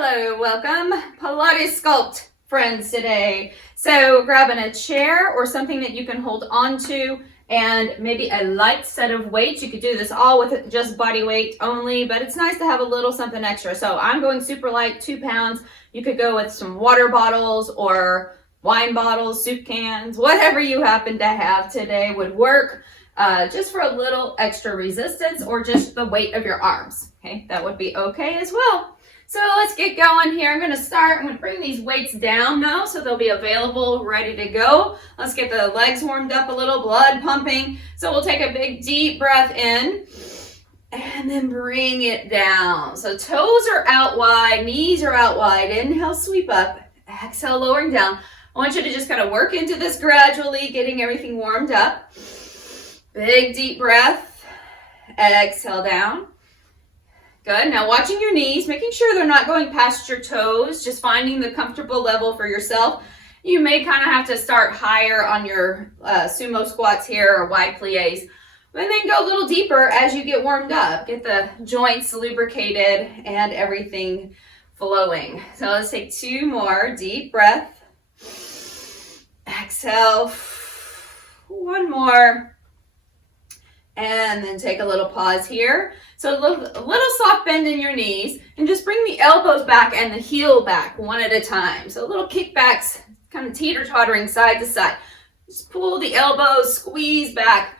Hello, welcome Pilates Sculpt friends today. So grabbing a chair or something that you can hold on to and maybe a light set of weights. You could do this all with just body weight only, but it's nice to have a little something extra. So I'm going super light, 2 pounds. You could go with some water bottles or wine bottles, soup cans, whatever you happen to have today would work. Just for a little extra resistance or just the weight of your arms. Okay, that would be okay as well. So let's get going here. I'm going to bring these weights down now so they'll be available, ready to go. Let's get the legs warmed up a little, blood pumping. So we'll take a big deep breath in and then bring it down. So toes are out wide, knees are out wide. Inhale, sweep up. Exhale, lowering down. I want you to just kind of work into this gradually, getting everything warmed up. Big deep breath. Exhale down. Good. Now watching your knees, making sure they're not going past your toes, just finding the comfortable level for yourself. You may kind of have to start higher on your sumo squats here or wide plies, and then go a little deeper as you get warmed up. Get the joints lubricated and everything flowing. So let's take 2 more. Deep breath. Exhale. 1 more. And then take a little pause here. So a little soft bend in your knees and just bring the elbows back and the heel back one at a time. So little kickbacks, kind of teeter-tottering side to side. Just pull the elbows, squeeze back,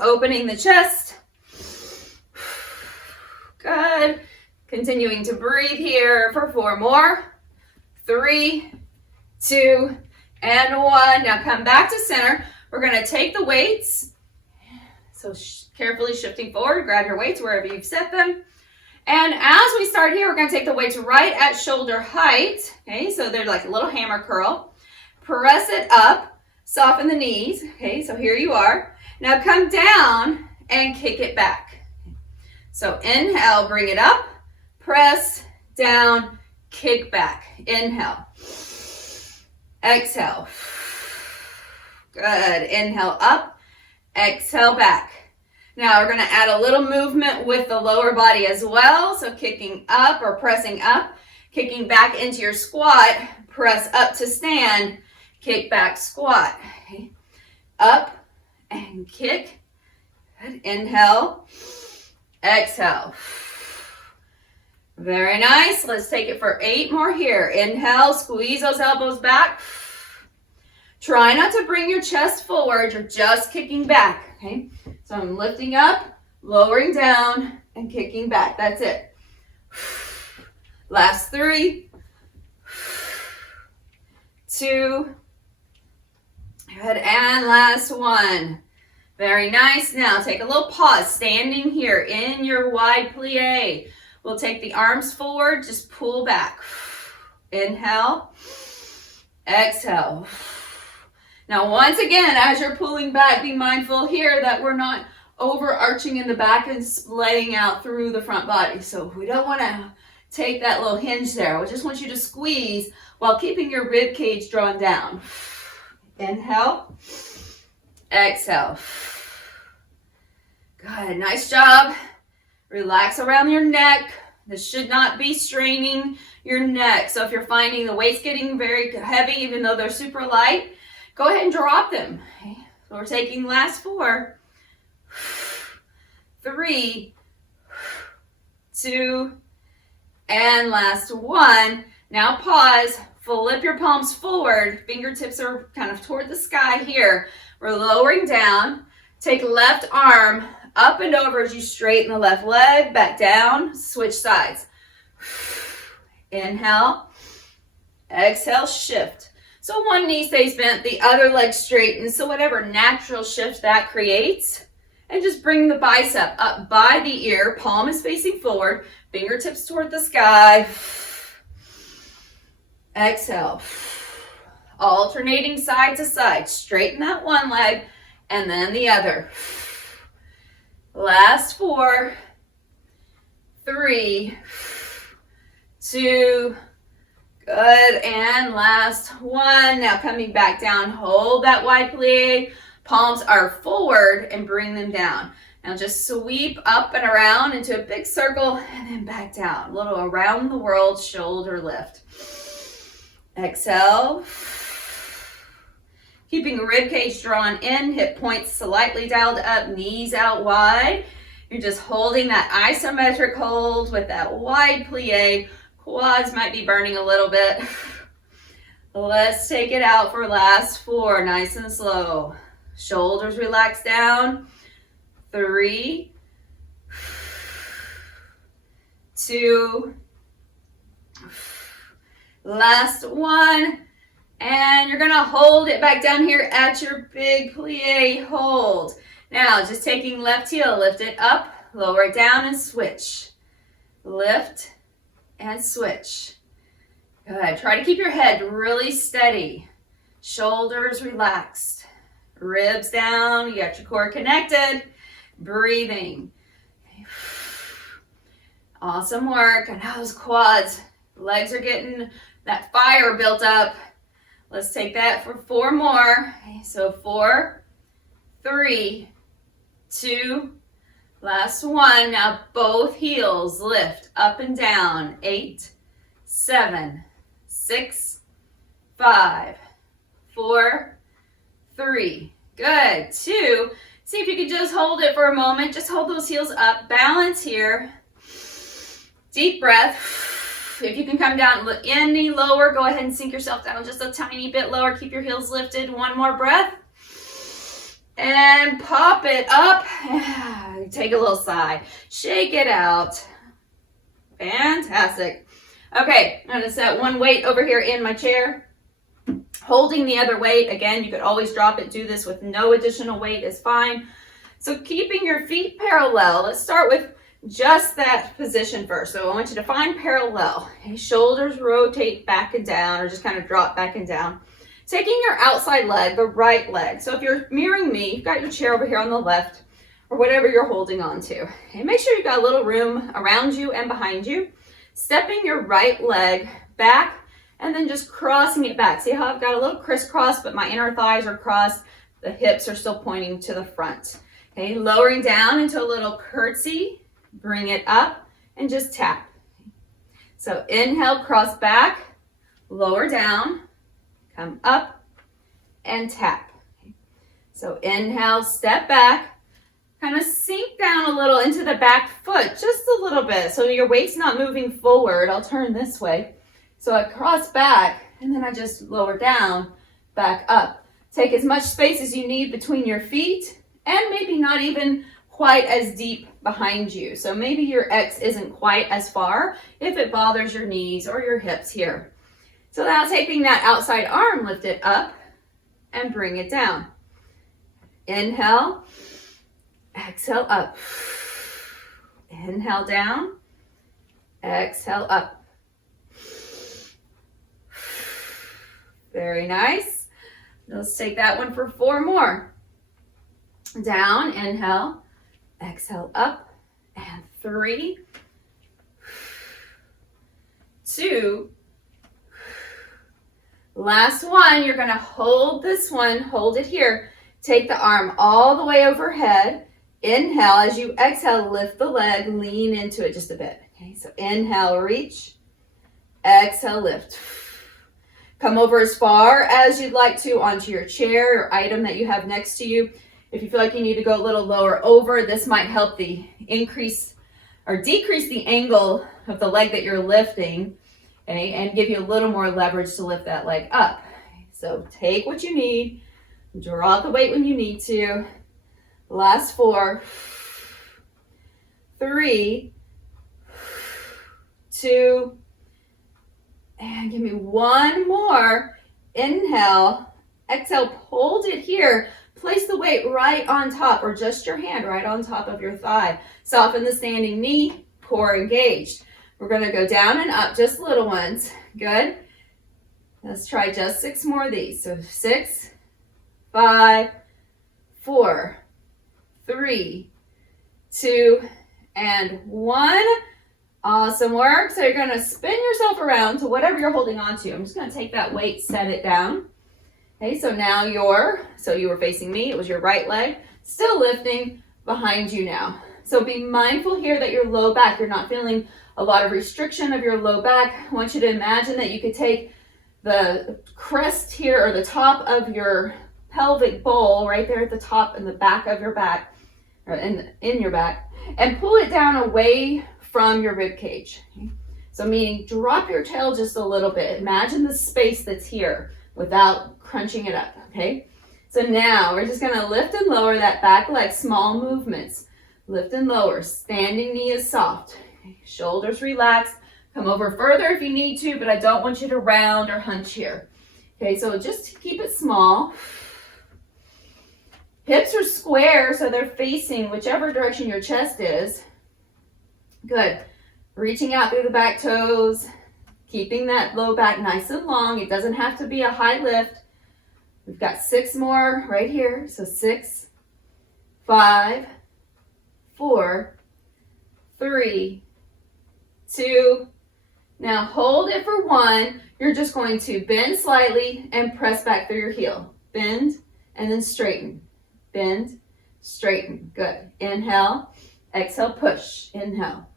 opening the chest. Good. Continuing to breathe here for 4 more. 3, 2, and 1. Now come back to center. We're going to take the weights. So carefully shifting forward, grab your weights wherever you've set them. And as we start here, we're going to take the weights right at shoulder height. Okay, so they're like a little hammer curl. Press it up, soften the knees. Okay, so here you are. Now come down and kick it back. So inhale, bring it up, press, down, kick back. Inhale. Exhale. Good. Inhale up. Exhale back. Now we're going to add a little movement with the lower body as well. So kicking up or pressing up, kicking back into your squat, press up to stand, kick back, squat. Okay. Up and kick. Good. Inhale. Exhale. Very nice. Let's take it for 8 more here. Inhale, squeeze those elbows back. Try not to bring your chest forward. You're just kicking back, okay? So I'm lifting up, lowering down, and kicking back. That's it. Last 3, 2, good, and last 1. Very nice. Now take a little pause, standing here in your wide plie. We'll take the arms forward, just pull back. Inhale, exhale. Now, once again, as you're pulling back, be mindful here that we're not overarching in the back and splitting out through the front body. So we don't want to take that little hinge there. We just want you to squeeze while keeping your rib cage drawn down. Inhale, exhale. Good, nice job. Relax around your neck. This should not be straining your neck. So if you're finding the weight's getting very heavy, even though they're super light, go ahead and drop them. Okay. So we're taking last 4, 3, 2, and last 1. Now pause, flip your palms forward. Fingertips are kind of toward the sky here. We're lowering down. Take left arm up and over as you straighten the left leg, back down, switch sides. Inhale, exhale, shift. So one knee stays bent, the other leg straightens. So whatever natural shift that creates. And just bring the bicep up by the ear. Palm is facing forward. Fingertips toward the sky. Exhale. Alternating side to side. Straighten that one leg and then the other. Last 4, 3, 2, good, and last 1. Now coming back down, hold that wide plie. Palms are forward and bring them down. Now just sweep up and around into a big circle and then back down. A little around the world shoulder lift. Exhale. Keeping rib cage drawn in, hip points slightly dialed up, knees out wide. You're just holding that isometric hold with that wide plie. Quads might be burning a little bit. Let's take it out for last 4, nice and slow. Shoulders relax down. 3, 2, last 1. And you're gonna hold it back down here at your big plie hold. Now, just taking left heel, lift it up, lower it down and switch. Lift and switch. Good, try to keep your head really steady. Shoulders relaxed, ribs down, you got your core connected, breathing. Awesome work, and those quads, legs are getting that fire built up. Let's take that for 4 more. Okay, so 4, 3, 2, last 1. Now both heels lift up and down. 8, 7, 6, 5, 4, 3. Good. 2. See if you can just hold it for a moment. Just hold those heels up. Balance here. Deep breath. If you can come down any lower, go ahead and sink yourself down just a tiny bit lower. Keep your heels lifted. 1 more breath. And pop it up. Take a little sigh. Shake it out. Fantastic. Okay, I'm going to set one weight over here in my chair. Holding the other weight. Again, you could always drop it. Do this with no additional weight is fine. So keeping your feet parallel. Let's start with just that position first. So I want you to find parallel. Okay, shoulders rotate back and down or just kind of drop back and down. Taking your outside leg, the right leg. So if you're mirroring me, you've got your chair over here on the left or whatever you're holding on to. Okay, make sure you've got a little room around you and behind you. Stepping your right leg back and then just crossing it back. See how I've got a little crisscross, but my inner thighs are crossed. The hips are still pointing to the front. Okay, lowering down into a little curtsy. Bring it up and just tap. So inhale, cross back, lower down, come up and tap. So inhale, step back, kind of sink down a little into the back foot, just a little bit. So your weight's not moving forward. I'll turn this way. So I cross back and then I just lower down, back up. Take as much space as you need between your feet and maybe not even quite as deep behind you. So maybe your X isn't quite as far if it bothers your knees or your hips here. So now taking that outside arm, lift it up and bring it down. Inhale, exhale up. Inhale down, exhale up. Very nice. Let's take that one for 4 more. Down, inhale, exhale up, and 3, 2, last one. You're going to hold this one, hold it here. Take the arm all the way overhead. Inhale, as you exhale, lift the leg, lean into it just a bit. Okay, so inhale, reach, exhale, lift. Come over as far as you'd like to onto your chair or item that you have next to you. If you feel like you need to go a little lower over, this might help the increase or decrease the angle of the leg that you're lifting, okay, and give you a little more leverage to lift that leg up. So take what you need, drop the weight when you need to. Last 4, 3, 2, and give me 1 more. Inhale, exhale, hold it here. Place the weight right on top or just your hand right on top of your thigh. Soften the standing knee, core engaged. We're going to go down and up, just little ones. Good. Let's try just 6 more of these. So 6, 5, 4, 3, 2, and 1. Awesome work. So you're going to spin yourself around to whatever you're holding on to. I'm just going to take that weight, set it down. Okay, so now you were facing me. It was your right leg. Still lifting. behind you now. So be mindful here that your low back, you're not feeling a lot of restriction of your low back. I want you to imagine that you could take the crest here, or the top of your pelvic bowl right there at the top and the back of your back, or in your back, and pull it down away from your rib cage. Okay? So meaning drop your tail just a little bit. Imagine the space that's here without crunching it up, okay? So now we're just gonna lift and lower that back leg, small movements. Lift and lower, standing knee is soft. Okay? Shoulders relaxed. Come over further if you need to, but I don't want you to round or hunch here. Okay, so just keep it small. Hips are square, so they're facing whichever direction your chest is. Good. Reaching out through the back toes, keeping that low back nice and long. It doesn't have to be a high lift. We've got 6 more right here. So 6, 5, 4, 3, 2. Now hold it for 1. You're just going to bend slightly and press back through your heel. Bend and then straighten. Bend, straighten. Good. Inhale, exhale, push. Inhale.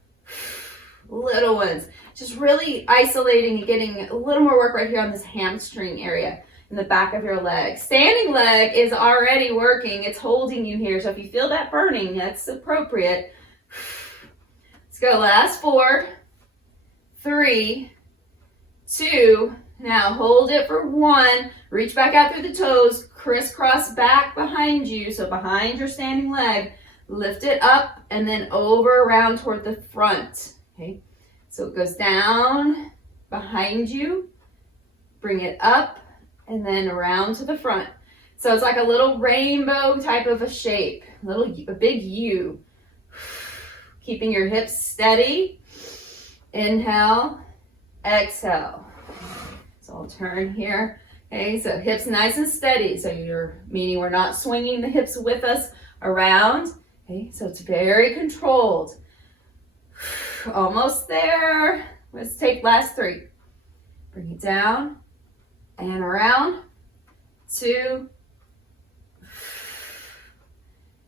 Little ones. Just really isolating and getting a little more work right here on this hamstring area in the back of your leg. Standing leg is already working. It's holding you here. So if you feel that burning, that's appropriate. Let's go. Last 4, 3, 2. Now hold it for 1. Reach back out through the toes. Crisscross back behind you. So behind your standing leg. Lift it up and then over around toward the front. Okay. So it goes down behind you. Bring it up and then around to the front. So it's like a little rainbow type of a shape. A big U. Keeping your hips steady. Inhale, exhale. So I'll turn here. Okay, so hips nice and steady. So meaning we're not swinging the hips with us around. Okay, so it's very controlled. Almost there. Let's take last 3. Bring it down and around. 2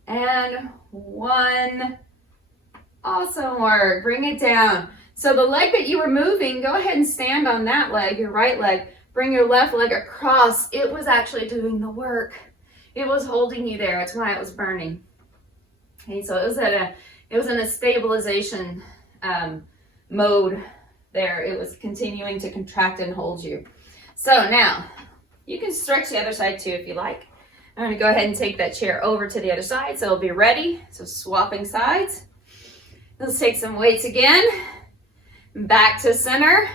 and 1. Awesome work. Bring it down. So the leg that you were moving, go ahead and stand on that leg, your right leg. Bring your left leg across. It was actually doing the work. It was holding you there. That's why it was burning. Okay, so it was in a stabilization mode there. It was continuing to contract and hold you. So now you can stretch the other side too if you like. I'm going to go ahead and take that chair over to the other side so it'll be ready. So swapping sides. Let's take some weights again. Back to center.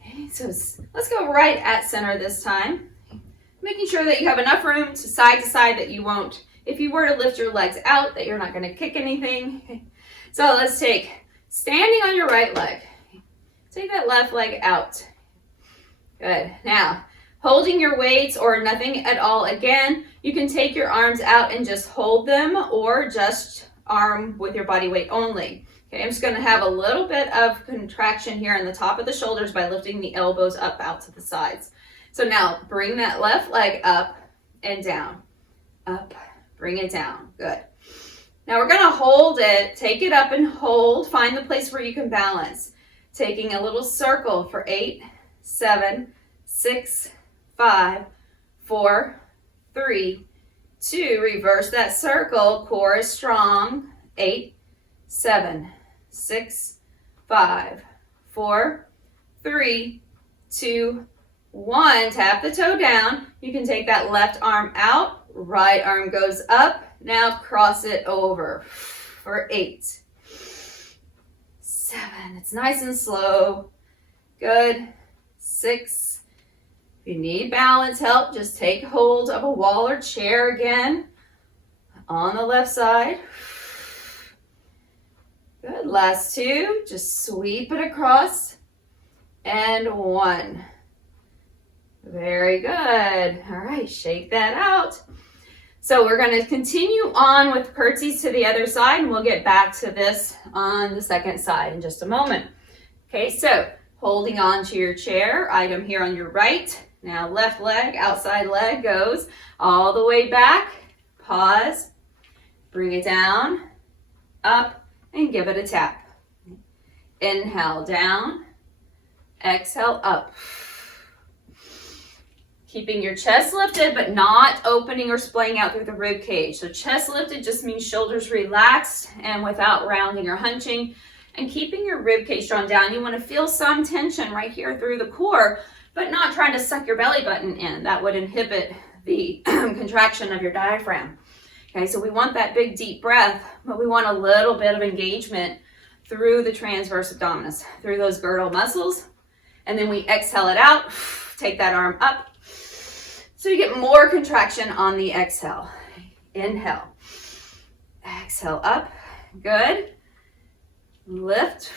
Okay, so let's go right at center this time. Making sure that you have enough room to side that you won't, if you were to lift your legs out, that you're not going to kick anything. Okay. So let's take standing on your right leg. Take that left leg out. Good. Now, holding your weights or nothing at all. Again, you can take your arms out and just hold them, or just arm with your body weight only. Okay, I'm just going to have a little bit of contraction here in the top of the shoulders by lifting the elbows up out to the sides. So now bring that left leg up and down. Up, bring it down. Good. Now we're going to hold it, take it up and hold. Find the place where you can balance. Taking a little circle for 8, 7, 6, 5, 4, 3, 2. Reverse that circle. Core is strong. 8, 7, 6, 5, 4, 3, 2, 1. Tap the toe down. You can take that left arm out. Right arm goes up. Now cross it over for 8, 7. It's nice and slow. Good. 6. If you need balance help, just take hold of a wall or chair again on the left side. Good. Last 2. Just sweep it across. And 1. Very good. All right, shake that out. So we're going to continue on with curtsies to the other side, and we'll get back to this on the second side in just a moment. Okay, so holding on to your chair, item here on your right. Now left leg, outside leg goes all the way back. Pause. Bring it down, up, and give it a tap. Inhale, down. Exhale, up. Keeping your chest lifted, but not opening or splaying out through the rib cage. So chest lifted just means shoulders relaxed and without rounding or hunching. And keeping your rib cage drawn down. You want to feel some tension right here through the core, but not trying to suck your belly button in. That would inhibit the contraction of your diaphragm. Okay, so we want that big deep breath, but we want a little bit of engagement through the transverse abdominis, through those girdle muscles. And then we exhale it out, take that arm up. So you get more contraction on the exhale. Inhale, exhale up, good. Lift,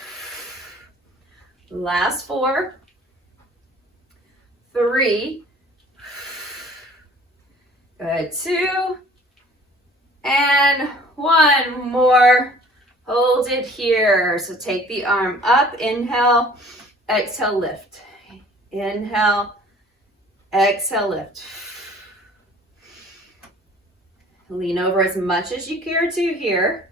last 4, 3, good, 2, and 1 more. Hold it here. So take the arm up, inhale, exhale, lift. Inhale, exhale, lift. Lean over as much as you care to here.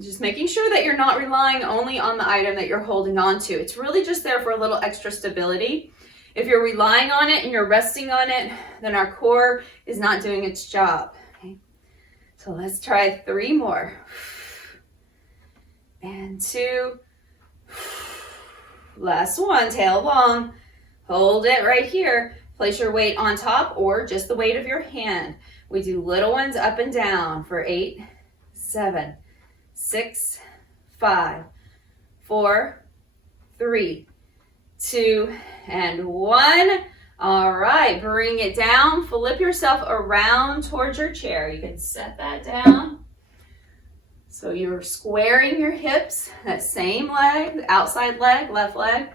Just making sure that you're not relying only on the item that you're holding on to. It's really just there for a little extra stability. If you're relying on it and you're resting on it, then our core is not doing its job. Okay? So let's try 3 more. And 2. Last 1, tail long. Hold it right here. Place your weight on top or just the weight of your hand. We do little ones up and down for 8, 7, 6, 5, 4, 3, 2, and 1. All right, bring it down. Flip yourself around towards your chair. You can set that down. So you're squaring your hips. That same leg, the outside leg, left leg,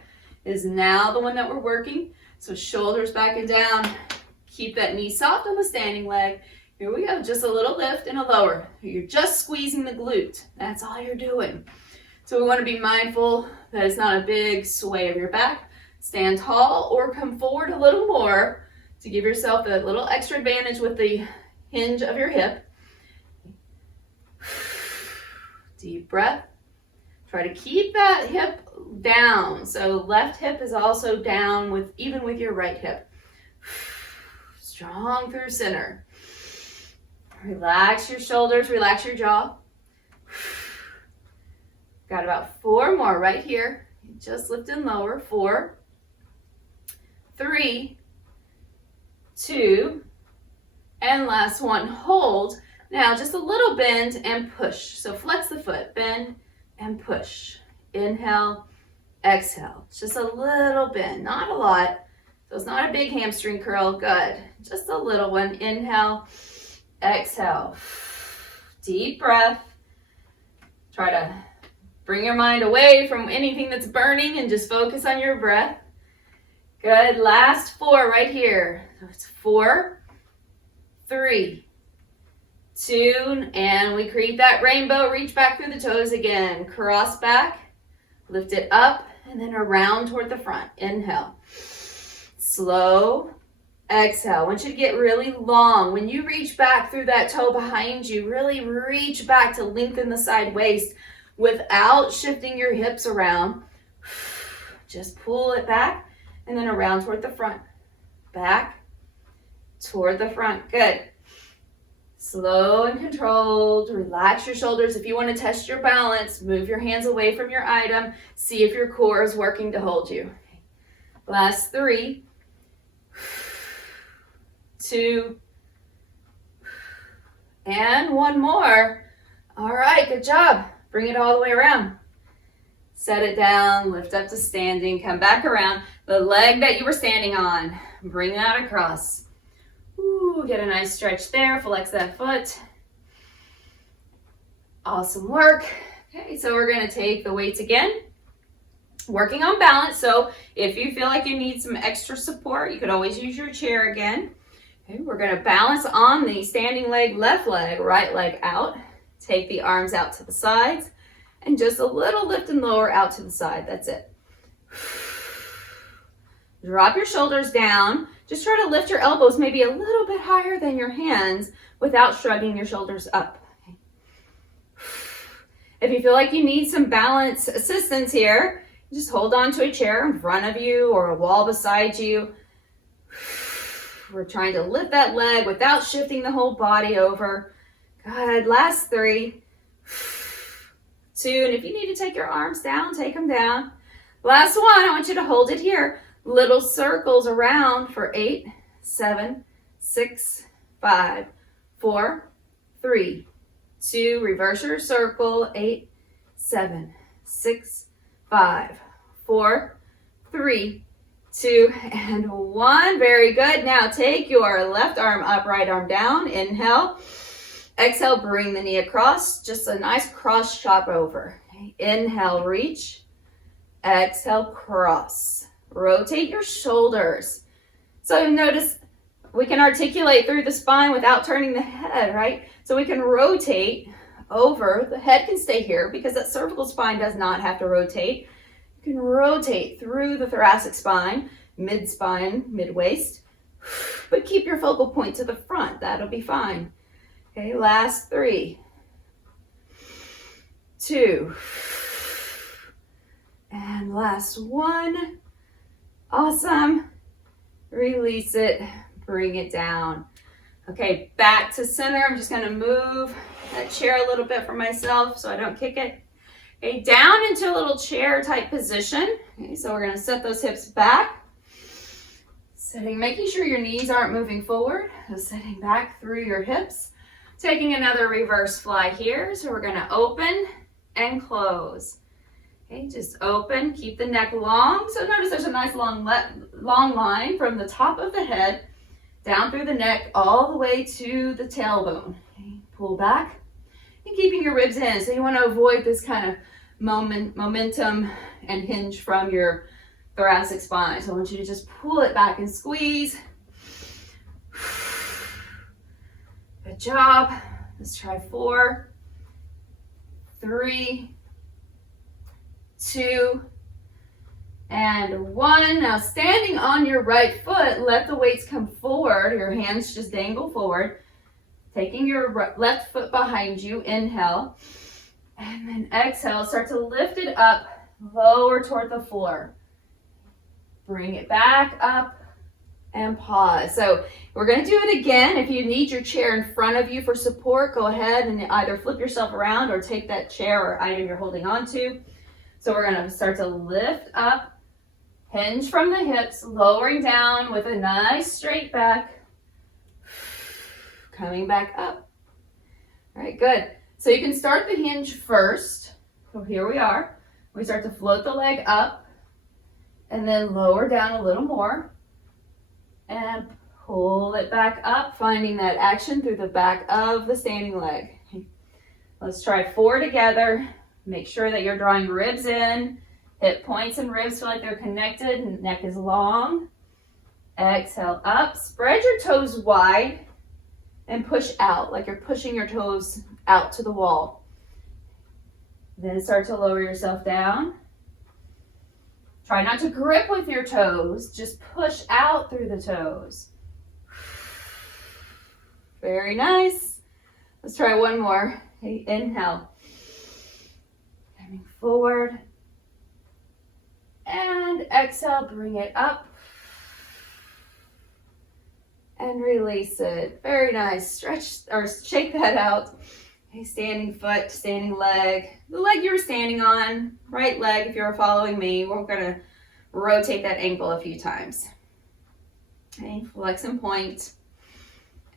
is now the one that we're working. So shoulders back and down. Keep that knee soft on the standing leg. Here we go, just a little lift and a lower. You're just squeezing the glute. That's all you're doing. So we want to be mindful that it's not a big sway of your back. Stand tall or come forward a little more to give yourself a little extra advantage with the hinge of your hip. Deep breath. Try to keep that hip down. So left hip is also down even with your right hip. Strong through center. Relax your shoulders, relax your jaw. Got about 4 more right here. Just lift and lower. 4, 3, 2, and last 1. Hold. Now just a little bend and push. So flex the foot, bend and push. Inhale, exhale. Just a little bend, not a lot. So it's not a big hamstring curl. Good. Just a little one. Inhale, exhale. Deep breath. Try to bring your mind away from anything that's burning and just focus on your breath. Good. Last 4 right here. So it's 4, 3, 2, and we create that rainbow. Reach back through the toes again. Cross back, lift it up, and then around toward the front. Inhale. Slow. Exhale. I want you to get really long. When you reach back through that toe behind you, really reach back to lengthen the side waist without shifting your hips around. Just pull it back and then around toward the front. Back toward the front. Good. Slow and controlled. Relax your shoulders. If you want to test your balance, move your hands away from your item. See if your core is working to hold you. Last 3, 2, and 1 more. All right, good job. Bring it all the way around. Set it down, lift up to standing, come back around. The leg that you were standing on, bring that across. Ooh, get a nice stretch there, flex that foot. Awesome work. Okay, so we're gonna take the weights again. Working on balance, so if you feel like you need some extra support, you could always use your chair again. Okay, we're gonna balance on the standing leg, left leg, right leg out. Take the arms out to the sides and just a little lift and lower out to the side, that's it. Drop your shoulders down. Just try to lift your elbows maybe a little bit higher than your hands without shrugging your shoulders up. Okay. If you feel like you need some balance assistance here, just hold on to a chair in front of you or a wall beside you. We're trying to lift that leg without shifting the whole body over. Good. Last 3, 2, and if you need to take your arms down, take them down. Last 1, I want you to hold it here. Little circles around for 8, 7, 6, 5, 4, 3, 2, reverse your circle, 8, 7, 6, 5, 4, 3, 2, and 1. Very good. Now take your left arm up, right arm down. Inhale. Exhale, bring the knee across. Just a nice cross chop over. Inhale, reach. Exhale, cross. Rotate your shoulders. So notice we can articulate through the spine without turning the head, right? So we can rotate over. The head can stay here because that cervical spine does not have to rotate. You can rotate through the thoracic spine, mid-spine, mid-waist, but keep your focal point to the front. That'll be fine. Okay, last 3, 2, and last 1. Awesome. Release it, bring it down. Okay, back to center. I'm just gonna move that chair a little bit for myself so I don't kick it. Okay, down into a little chair type position. Okay, so we're gonna set those hips back. Sitting, making sure your knees aren't moving forward. So sitting back through your hips. Taking another reverse fly here. So we're gonna open and close. Okay, just open, keep the neck long. So notice there's a nice long line from the top of the head down through the neck all the way to the tailbone. Okay, pull back and keeping your ribs in. So you want to avoid this kind of momentum and hinge from your thoracic spine. So I want you to just pull it back and squeeze. Good job. Let's try 4, 3, 2, and 1. Now standing on your right foot, let the weights come forward. Your hands just dangle forward. Taking your left foot behind you, inhale. And then exhale, start to lift it up, lower toward the floor. Bring it back up and pause. So we're going to do it again. If you need your chair in front of you for support, go ahead and either flip yourself around or take that chair or item you're holding on to. So we're going to start to lift up, hinge from the hips, lowering down with a nice straight back, coming back up. All right, good. So you can start the hinge first. So here we are. We start to float the leg up and then lower down a little more and pull it back up, finding that action through the back of the standing leg. Let's try 4 together. Make sure that you're drawing ribs in. Hip points and ribs feel like they're connected. Neck is long. Exhale up. Spread your toes wide and push out like you're pushing your toes out to the wall. Then start to lower yourself down. Try not to grip with your toes. Just push out through the toes. Very nice. Let's try one more. Okay, inhale. Coming forward. And exhale, bring it up. And release it. Very nice. Stretch or shake that out. Okay, standing foot, standing leg. The leg you were standing on, right leg if you're following me. We're going to rotate that ankle a few times. Okay, flex and point.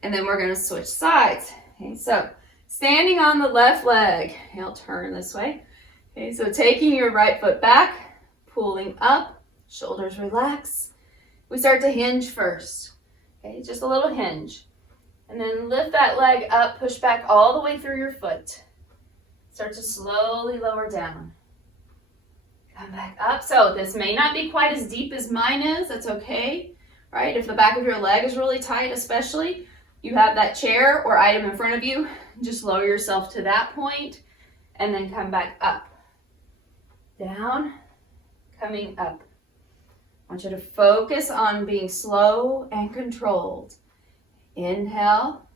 And then we're going to switch sides. Okay, so standing on the left leg. Okay, I'll turn this way. Okay, so taking your right foot back, pulling up, shoulders relax. We start to hinge first. Okay, just a little hinge. And then lift that leg up, push back all the way through your foot. Start to slowly lower down. Come back up. So this may not be quite as deep as mine is. That's okay, right? If the back of your leg is really tight, especially, you have that chair or item in front of you, just lower yourself to that point and then come back up. Down, coming up. I want you to focus on being slow and controlled. Inhale.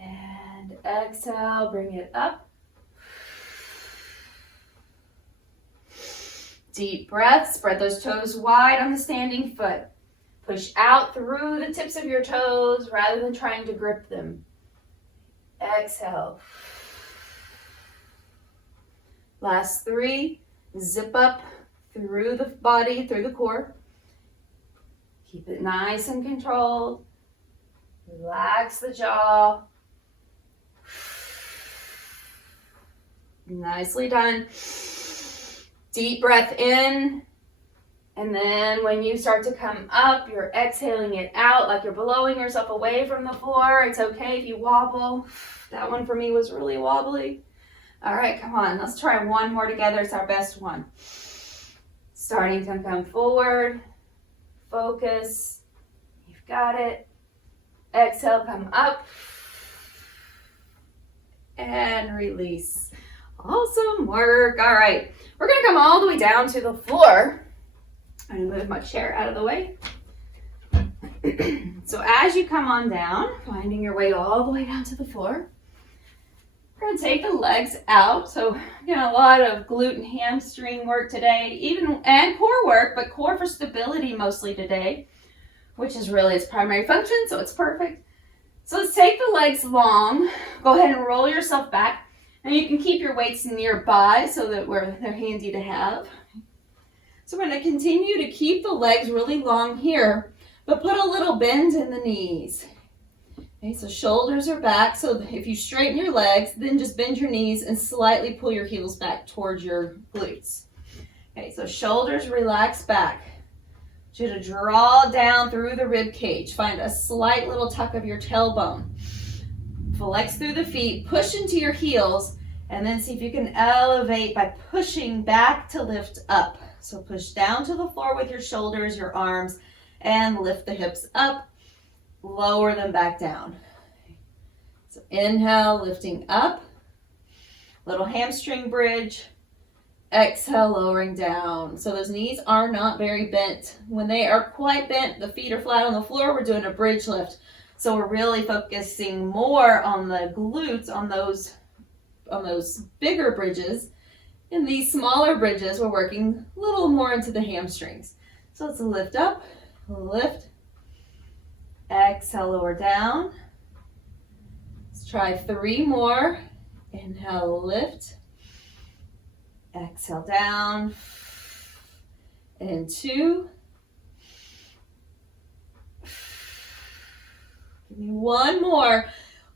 And Exhale, bring it up. Deep breath, spread those toes wide on the standing foot. Push out through the tips of your toes rather than trying to grip them. Exhale. Last 3, zip up through the body, through the core. Keep it nice and controlled. Relax the jaw. Nicely done. Deep breath in. And then when you start to come up, you're exhaling it out like you're blowing yourself away from the floor. It's okay if you wobble. That one for me was really wobbly. All right, come on. Let's try one more together. It's our best one. Starting to come forward. Focus. You've got it. Exhale, come up. And release. Awesome work. All right. We're going to come all the way down to the floor. I'm going to move my chair out of the way. So as you come on down, finding your way all the way down to the floor, we're going to take the legs out. So again, a lot of glute and hamstring work today, and core work, but core for stability mostly today, which is really its primary function, so it's perfect. So let's take the legs long. Go ahead and roll yourself back. And you can keep your weights nearby so that they're handy to have. So we're going to continue to keep the legs really long here, but put a little bend in the knees. Okay, so shoulders are back. So if you straighten your legs, then just bend your knees and slightly pull your heels back towards your glutes. Okay, so shoulders relax back. I want you to draw down through the rib cage. Find a slight little tuck of your tailbone. Flex through the feet, push into your heels, and then see if you can elevate by pushing back to lift up. So push down to the floor with your shoulders, your arms, and lift the hips up. Lower them back down. So inhale, lifting up. Little hamstring bridge. Exhale, lowering down. So those knees are not very bent. When they are quite bent, the feet are flat on the floor, we're doing a bridge lift. So we're really focusing more on the glutes, on those bigger bridges. In these smaller bridges, we're working a little more into the hamstrings. So let's lift up, lift, exhale, lower down. Let's try 3 more. Inhale, lift, exhale, down, and 2. Give me 1 more.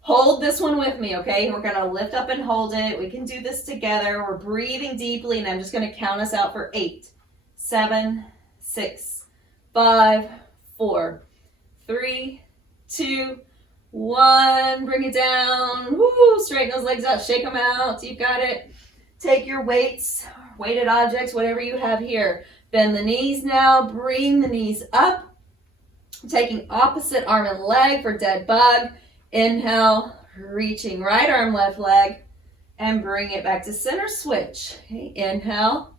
Hold this one with me, okay? We're going to lift up and hold it. We can do this together. We're breathing deeply, and I'm just going to count us out for 8, 7, 6, 5, 4, 3, 2, 1. Bring it down. Woo! Straighten those legs out. Shake them out. You've got it. Take your weights, weighted objects, whatever you have here. Bend the knees now. Bring the knees up. Taking opposite arm and leg for dead bug. Inhale, reaching right arm, left leg, and bring it back to center switch. Okay, inhale,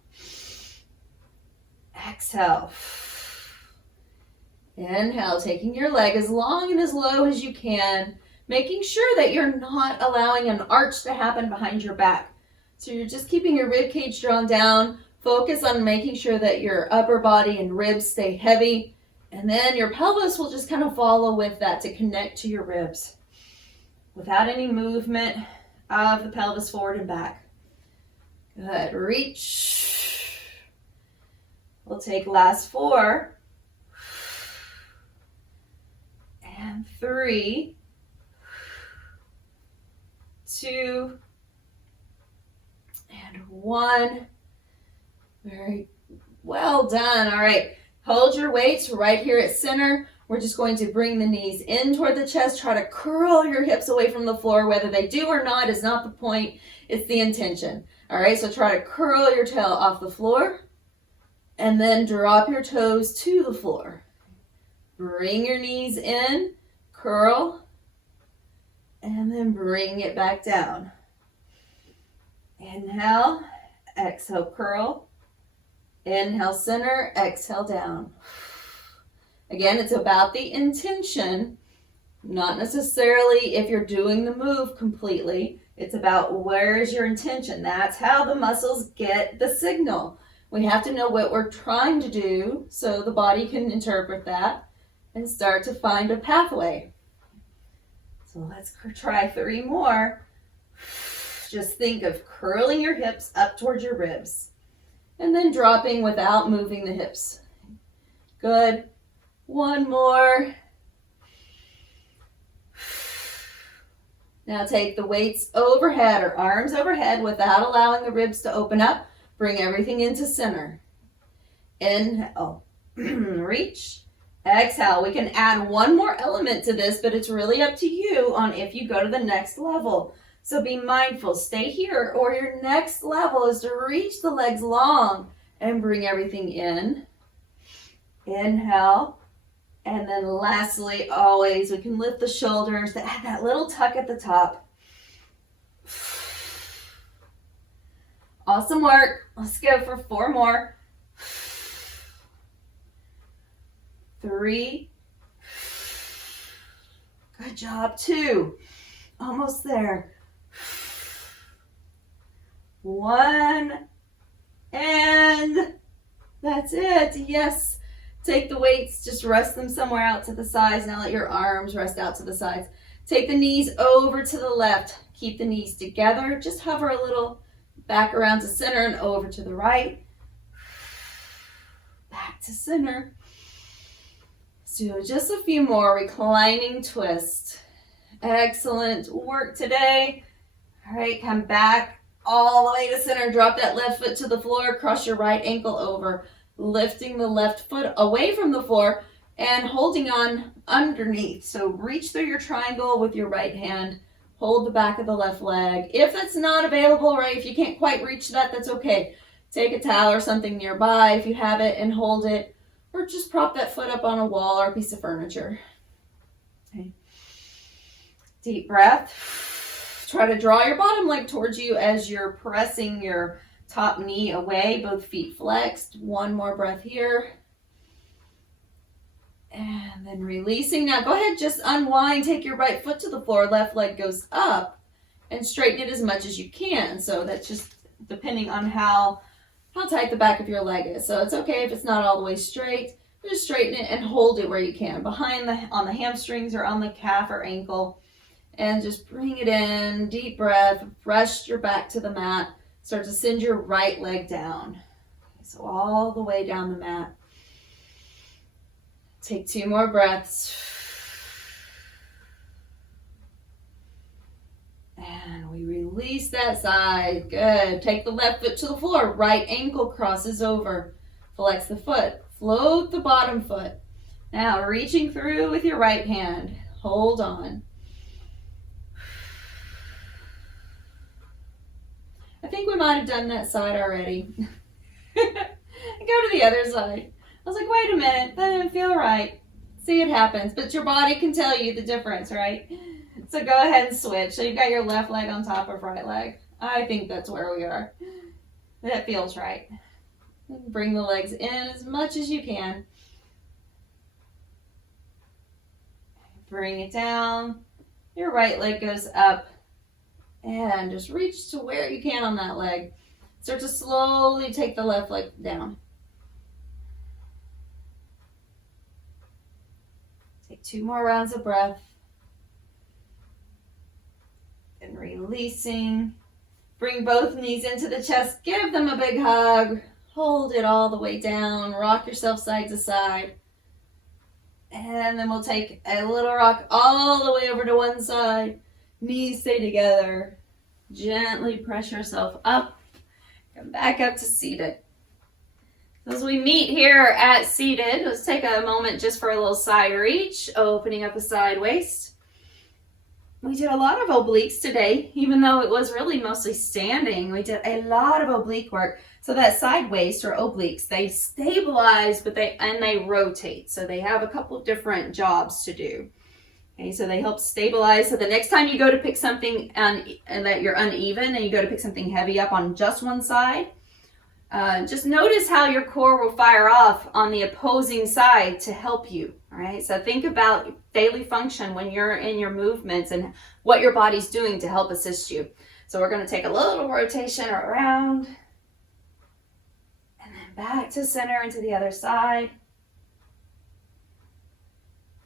exhale. Inhale, taking your leg as long and as low as you can, making sure that you're not allowing an arch to happen behind your back. So you're just keeping your rib cage drawn down. Focus on making sure that your upper body and ribs stay heavy. And then your pelvis will just kind of follow with that to connect to your ribs without any movement of the pelvis forward and back. Good. Reach. We'll take last 4 and 3, 2, and 1. Very well done. All right. Hold your weights right here at center. We're just going to bring the knees in toward the chest. Try to curl your hips away from the floor. Whether they do or not is not the point. It's the intention. All right, so try to curl your tail off the floor and then drop your toes to the floor. Bring your knees in, curl, and then bring it back down. Inhale, exhale, curl. Inhale, center, exhale, down. Again, it's about the intention Not necessarily if you're doing the move completely. It's about where is your intention. That's how the muscles get the signal. We have to know what we're trying to do so the body can interpret that and start to find a pathway. So let's try 3 more. Just think of curling your hips up towards your ribs and then dropping without moving the hips. Good. 1 more. Now take the weights overhead or arms overhead without allowing the ribs to open up. Bring everything into center. Inhale, reach, exhale. We can add 1 more element to this, but it's really up to you on if you go to the next level. So be mindful, stay here, or your next level is to reach the legs long and bring everything in. Inhale. And then lastly, always, we can lift the shoulders to add that little tuck at the top. Awesome work. Let's go for 4 more. 3. Good job. 2. Almost there. 1. And that's it. Yes. Take the weights, just rest them somewhere out to the sides. Now let your arms rest out to the sides. Take the knees over to the left. Keep the knees together. Just hover a little back around to center and over to the right. Back to center. Let's do just a few more. Reclining twist. Excellent work today. All right, come back all the way to center. Drop that left foot to the floor. Cross your right ankle over. Lifting the left foot away from the floor and holding on underneath. So reach through your triangle with your right hand. Hold the back of the left leg. If that's not available, right, if you can't quite reach that, that's okay. Take a towel or something nearby if you have it and hold it. Or just prop that foot up on a wall or a piece of furniture. Okay. Deep breath. Try to draw your bottom leg towards you as you're pressing your top knee away, both feet flexed. 1 more breath here. And then releasing. Now go ahead, just unwind. Take your right foot to the floor. Left leg goes up and straighten it as much as you can. So that's just depending on how tight the back of your leg is. So it's okay if it's not all the way straight. Just straighten it and hold it where you can. On the hamstrings or on the calf or ankle. And just bring it in. Deep breath. Rest your back to the mat. Start to send your right leg down. So all the way down the mat. Take 2 more breaths. And we release that side. Good. Take the left foot to the floor. Right ankle crosses over. Flex the foot. Float the bottom foot. Now reaching through with your right hand. Hold on. I think we might have done that side already. Go to the other side. I was like, wait a minute, that didn't feel right. See, it happens, but your body can tell you the difference, right? So go ahead and switch. So you've got your left leg on top of right leg. I think that's where we are. That feels right. Bring the legs in as much as you can. Bring it down. Your right leg goes up. And just reach to where you can on that leg. Start to slowly take the left leg down. Take 2 more rounds of breath. And releasing. Bring both knees into the chest. Give them a big hug. Hold it all the way down. Rock yourself side to side. And then we'll take a little rock all the way over to one side. Knees stay together. Gently press yourself up. Come back up to seated. As we meet here at seated, let's take a moment just for a little side reach, opening up the side waist. We did a lot of obliques today, even though it was really mostly standing. We did a lot of oblique work. So that side waist or obliques, they stabilize, but they rotate. So they have a couple of different jobs to do. Okay, so they help stabilize. So the next time you go to pick something and that you're uneven and you go to pick something heavy up on just one side, just notice how your core will fire off on the opposing side to help you. All right, so think about daily function when you're in your movements and what your body's doing to help assist you. So we're going to take a little rotation around and then back to center and to the other side.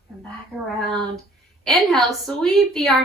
And back around. Inhale, sweep the arms